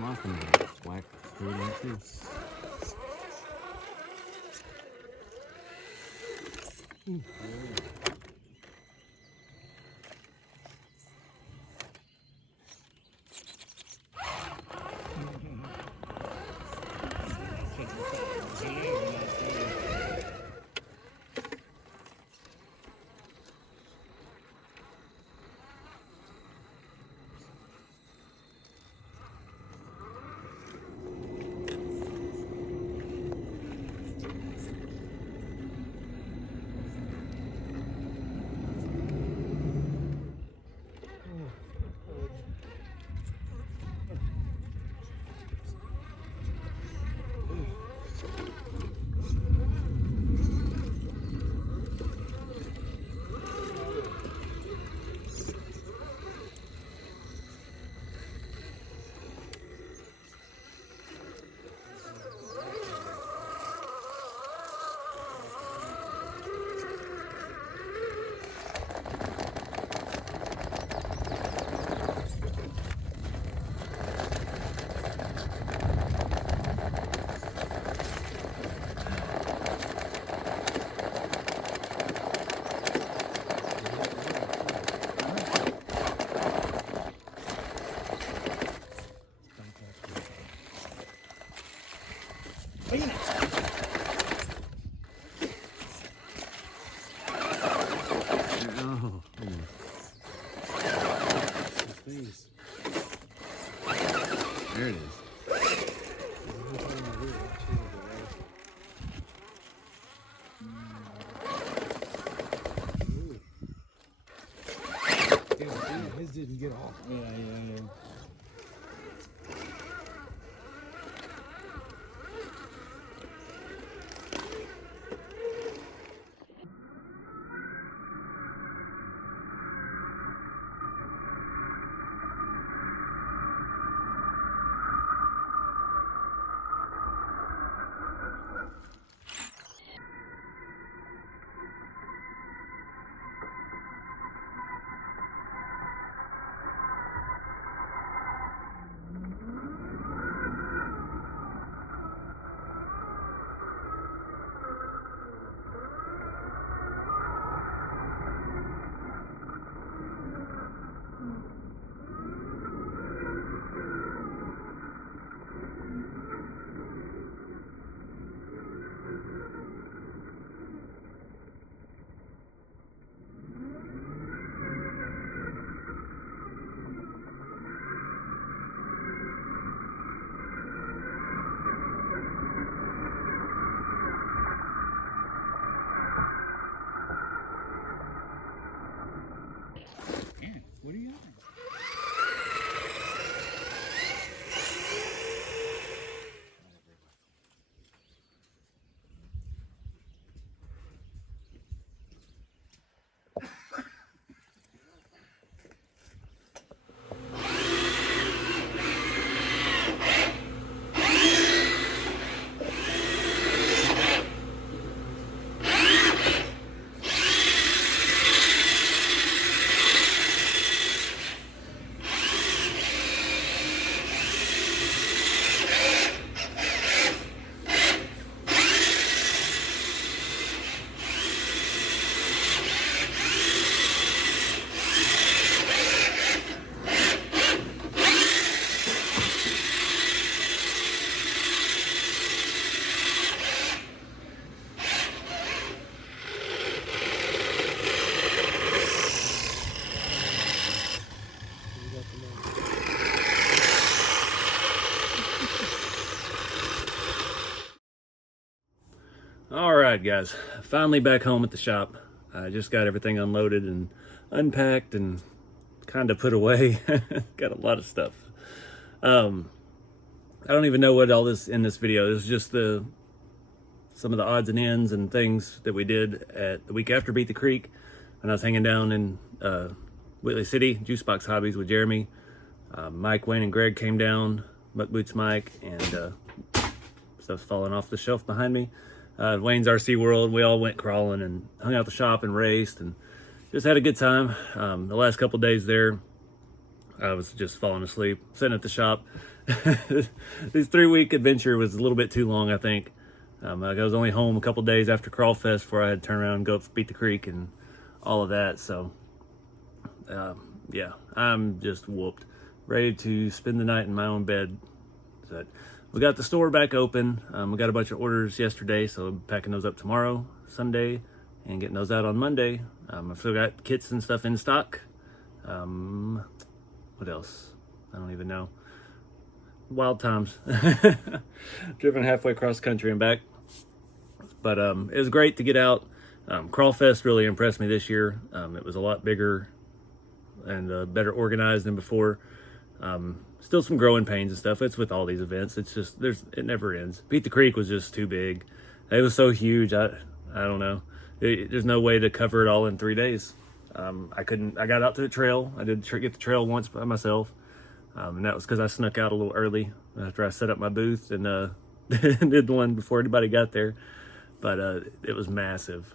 them off and whack through them too. There it is. His didn't get off. Yeah. What are you on? All right, guys, finally back home at the shop. I just got everything unloaded and unpacked and kind of put away. Got a lot of stuff. I don't even know what all this in this video is. Just some of the odds and ends and things that we did at the week after Beat the Creek when I was hanging down in Whitley City, Juicebox Hobbies with Jeremy. Mike, Wayne, and Greg came down, Muck Boots Mike, and stuff's falling off the shelf behind me. Wayne's RC World, we all went crawling and hung out the shop and raced and just had a good time. The last couple days there, I was just falling asleep, sitting at the shop. this 3-week adventure was a little bit too long, I think. I was only home a couple days after Crawl Fest before I had to turn around and go up Beat the Creek and all of that. So, yeah, I'm just whooped, ready to spend the night in my own bed. But we got the store back open. We got a bunch of orders yesterday, so I'm packing those up tomorrow, Sunday, and getting those out on Monday. I've still got kits and stuff in stock. What else? I don't even know. Wild times. Driven halfway across country and back. But it was great to get out. Crawl Fest really impressed me this year. It was a lot bigger and better organized than before. Still some growing pains and stuff. It's with all these events. It's just it never ends. Beat the Creek was just too big. It was so huge. I don't know. There's no way to cover it all in 3 days. I couldn't. I got out to the trail. I did get the trail once by myself, and that was because I snuck out a little early after I set up my booth and did the one before anybody got there. But it was massive.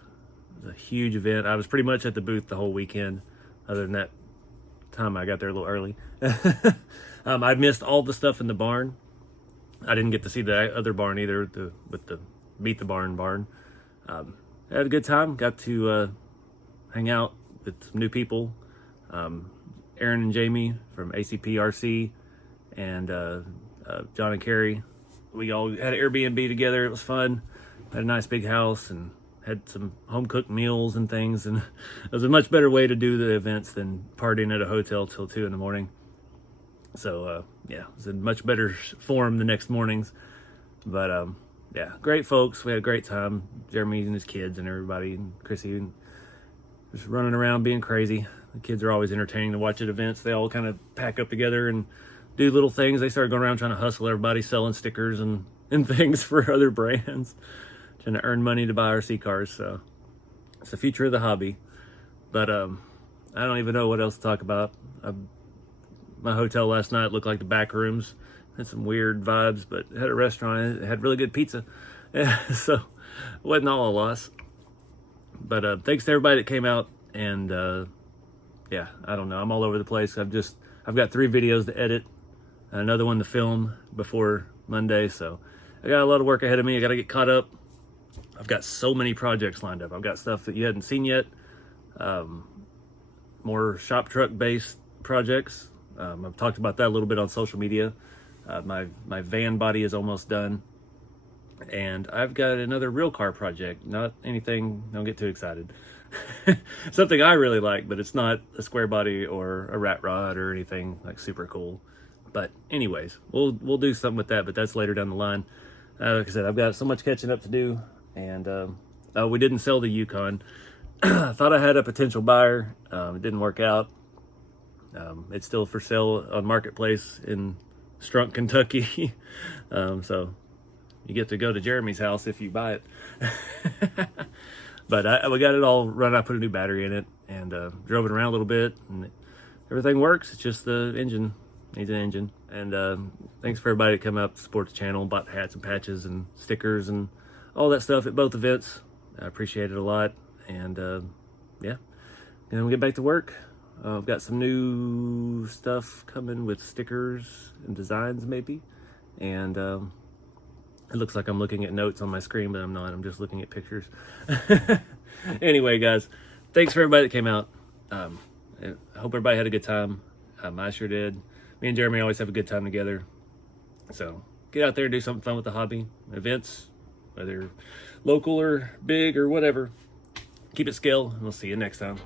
It was a huge event. I was pretty much at the booth the whole weekend, other than that time I got there a little early. I missed all the stuff in the barn. I didn't get to see the other barn either, with the Beat the Barn. I had a good time. Got to hang out with some new people. Aaron and Jamie from ACPRC and John and Carrie. We all had an Airbnb together. It was fun. Had a nice big house and had some home cooked meals and things. And it was a much better way to do the events than partying at a hotel till 2 a.m. So yeah, it was in much better form the next mornings. But yeah, great folks. We had a great time. Jeremy and his kids and everybody, and Chrissy, and just running around being crazy. The kids are always entertaining to watch at events. They all kind of pack up together and do little things. They started going around trying to hustle everybody, selling stickers and things for other brands, trying to earn money to buy RC cars. So it's the future of the hobby. But I don't even know what else to talk about. My hotel last night looked like the back rooms. Had some weird vibes, but it had a restaurant. It had really good pizza. So it wasn't all a loss. But thanks to everybody that came out. And yeah, I don't know. I'm all over the place. I've got 3 videos to edit, and another one to film before Monday. So I got a lot of work ahead of me. I got to get caught up. I've got so many projects lined up. I've got stuff that you hadn't seen yet. More shop truck based projects. I've talked about that a little bit on social media. My van body is almost done. And I've got another real car project. Not anything, don't get too excited. Something I really like, but it's not a square body or a rat rod or anything like super cool. But anyways, we'll do something with that, but that's later down the line. Like I said, I've got so much catching up to do. And we didn't sell the Yukon. I thought I had a potential buyer. It didn't work out. It's still for sale on Marketplace in Strunk, Kentucky. So you get to go to Jeremy's house if you buy it. But we got it all run. I put a new battery in it and drove it around a little bit, and everything works. It's just the engine needs an engine. And thanks for everybody that come up to support the channel, bought hats and patches and stickers and all that stuff at both events. I appreciate it a lot. And yeah, and then we get back to work. I've got some new stuff coming with stickers and designs maybe. And it looks like I'm looking at notes on my screen, but I'm not. I'm just looking at pictures. Anyway, guys, thanks for everybody that came out. I hope everybody had a good time. I sure did. Me and Jeremy always have a good time together. So get out there and do something fun with the hobby. Events, whether local or big or whatever. Keep it scale, and we'll see you next time.